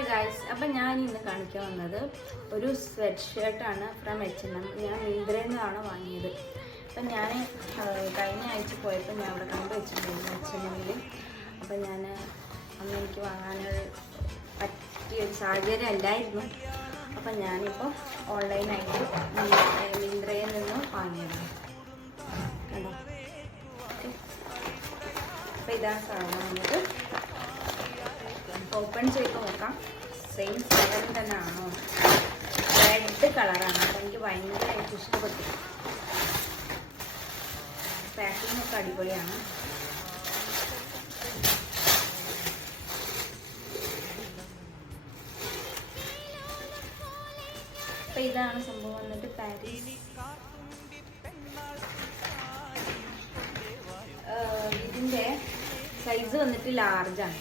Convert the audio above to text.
Hi guys, അപ്പം ഞാൻ ഇന്ന് കാണിക്കാൻ വന്നത് ഒരു സ്വെറ്റ് ഷർട്ടാണ് ഫ്രം H&M. ഞാൻ മിന്ത്രയിൽ നിന്നാണ് വാങ്ങിയത്. അപ്പം ഞാൻ കഴിഞ്ഞ ആഴ്ച പോയപ്പോൾ ഞാൻ അവിടെ കണ്ടു വെച്ചിട്ടുണ്ടായിരുന്നു H&Mൽ. അപ്പം ഞാൻ അന്ന് എനിക്ക് വാങ്ങാൻ പറ്റിയ ഒരു സാഹചര്യം അല്ലായിരുന്നു. അപ്പം ഞാനിപ്പോൾ ഓൺലൈനായിട്ട് മിന്ത്രയിൽ നിന്ന് വാങ്ങിയതാണ്. കണ്ടോ? അപ്പം ഇതാണ് സാധനം. നമുക്ക് ഓപ്പൺ ചെയ്ത് നോക്കാം. സെയിം സാധനം തന്നെ ആണോ? റെഡ് കളറാണ്. അപ്പം എനിക്ക് ഭയങ്കരമായിട്ട് ഇഷ്ടപ്പെട്ടു. പാക്കിംഗ് ഒക്കെ അടിപൊളിയാണ്. അപ്പം ഇതാണ് സംഭവം വന്നിട്ട് പാരീസ്. ഇതിൻ്റെ സൈസ് വന്നിട്ട് ലാർജാണ്.